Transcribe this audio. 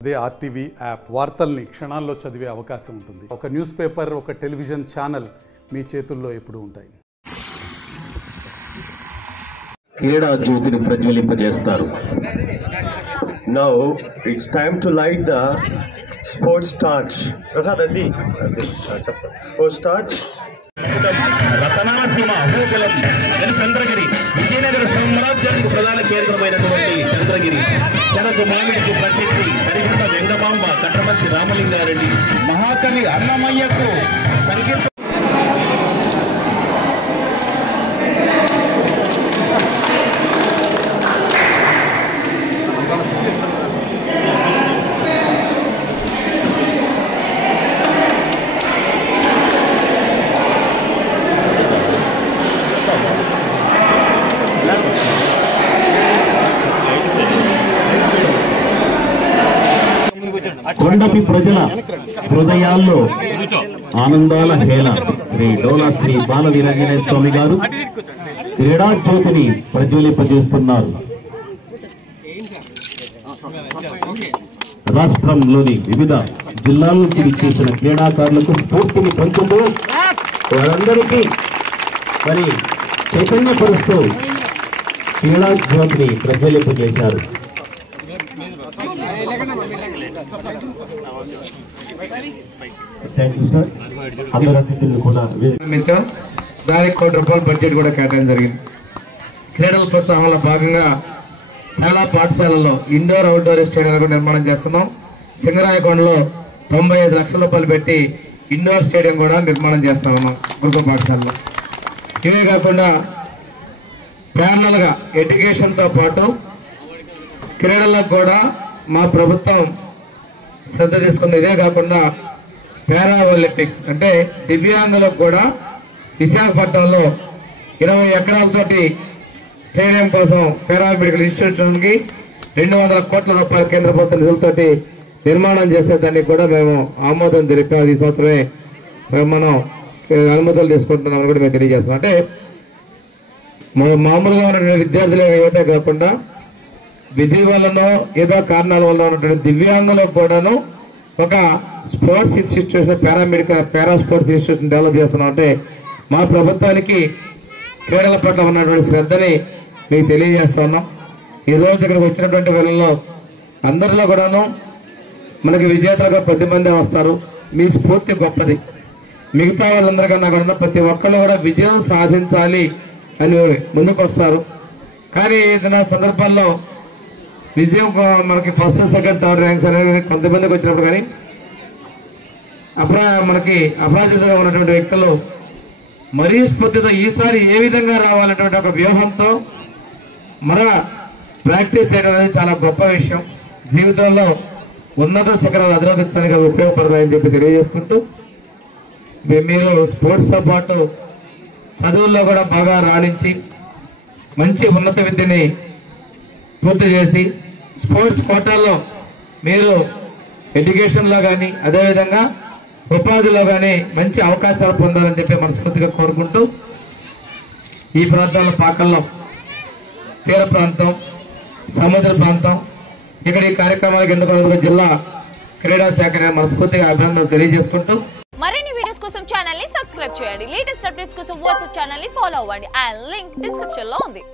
అదే RTV app వార్తల్ని క్షణాల్లో చదివే అవకాశం ఉంటుంది. ఒక న్యూస్ పేపర్, ఒక టెలివిజన్ ఛానల్ మీ చేతుల్లో ఎప్పుడూ ఉంటాయి. క్రీడా జ్యోతిని ప్రజ్వలింపజేస్తారు. Now it's time to light the sports torch. Prasad adi sports torch. రతనాసీమ Ahobilam Chandragiri Vijayanagara సామ్రాజ్యానికి ప్రధాన కేంద్రమైనటువంటి చంద్రగిరి చెరకు మామిడికి ప్రసిద్ధి హరిహర వెంగమాంబ కట్టమంచి రామలింగారెడ్డి మహాకవి అన్నమయ్యకు సంగీత కొండపి ప్రజల హృదయాల్లో ఆనందాల హేళ శ్రీ డోలా శ్రీ బాల వీరాంజనేయ స్వామి గారు క్రీడా జ్యోతిని ప్రజ్వలింపజేస్తున్నారు. రాష్ట్రంలోని వివిధ జిల్లాల నుంచి విచ్చేసిన క్రీడాకారులకు స్ఫూర్తిని పంచుతూ వారందరికీ మరి చైతన్యపరుస్తూ క్రీడా జ్యోతిని ప్రజ్వలింపజేశారు. దానికి ₹1 బడ్జెట్ కూడా కేటాయించడం జరిగింది. క్రీడల ప్రోత్సాహంలో భాగంగా చాలా పాఠశాలల్లో ఇండోర్ అవుట్డోర్ స్టేడియాలు కూడా నిర్మాణం చేస్తున్నాం. సింగరాయకొండలో ₹95 లక్షల పెట్టి ఇండోర్ స్టేడియం కూడా నిర్మాణం చేస్తా ఉన్నాం గురుకుల పాఠశాలలో. ఇవే కాకుండా ప్యారలల్గా ఎడ్యుకేషన్తో పాటు క్రీడలకు కూడా మా ప్రభుత్వం శ్రద్ధ తీసుకుంది. ఇదే కాకుండా పారా ఒలింపిక్స్ అంటే దివ్యాంగులకు కూడా విశాఖపట్నంలో 20 ఎకరాలతోటి స్టేడియం కోసం పారా మెడికల్ ఇన్స్టిట్యూషన్కి ₹200 కోట్ల కేంద్ర ప్రభుత్వ నిధులతోటి నిర్మాణం చేసే దానికి కూడా మేము ఆమోదం తెలిపాము. ఈ సంవత్సరమే మనం అనుమతులు తీసుకుంటున్నామని కూడా మేము తెలియజేస్తున్నాం. అంటే మామూలుగా ఉన్న విద్యార్థుల యువతే కాకుండా విధి వల్లనో ఏదో కారణాల వల్ల ఉన్నటువంటి దివ్యాంగులకు కూడాను ఒక sports institution para sports institution develop చేస్తున్నాం. అంటే మా ప్రభుత్వానికి క్రీడల పట్ల ఉన్నటువంటి శ్రద్ధని మీకు తెలియజేస్తా ఉన్నాం. ఈరోజు ఇక్కడికి వచ్చినటువంటి వాళ్ళలో అందరిలో కూడాను మనకి విజేతలుగా 10 మంది వస్తారు. మీ స్ఫూర్తి గొప్పది. మిగతా వాళ్ళందరికన్నా కూడా ప్రతి ఒక్కళ్ళు కూడా విజయం సాధించాలి అని ముందుకు వస్తారు. కానీ ఏదైనా సందర్భాల్లో విజయం మనకి ఫస్ట్, సెకండ్, థర్డ్ ర్యాంక్స్ అనేవి కొంతమందికి వచ్చినప్పుడు కానీ మనకి అపరాజితగా ఉన్నటువంటి వ్యక్తులు మరీ స్ఫూర్తితో ఈసారి ఏ విధంగా రావాలనేటువంటి ఒక వ్యూహంతో ప్రాక్టీస్ చేయడం అనేది చాలా గొప్ప విషయం. జీవితంలో ఉన్నత శిఖరాలు అధిరోహించడానికి ఉపయోగపడతాయని చెప్పి తెలియజేసుకుంటూ మీరు స్పోర్ట్స్తో పాటు చదువుల్లో కూడా బాగా రాణించి మంచి ఉన్నత విద్యని పూర్తి చేసి స్పోర్ట్స్ కోటాల్లో మీరు ఎడ్యుకేషన్లో కానీ అదేవిధంగా ఉపాధిలో కానీ మంచి అవకాశాలు పొందాలని చెప్పి మనస్ఫూర్తిగా కోరుకుంటూ ఈ ప్రాంతాల పాకల్లో తీర ప్రాంతం, సముద్ర ప్రాంతం ఇక్కడ ఈ కార్యక్రమాలకు ఎందుకు జిల్లా క్రీడా శాఖని మనస్ఫూర్తిగా అభినందనలు తెలియజేసుకుంటూ మరిన్ని వీడియోస్ కోసం ఛానల్ ని సబ్స్క్రైబ్ చేయండి. లేటెస్ట్ అప్డేట్స్ కోసం వాట్సాప్ ఛానల్ ని ఫాలో అవ్వండి. ఆ లింక్ డిస్క్రిప్షన్ లో ఉంది.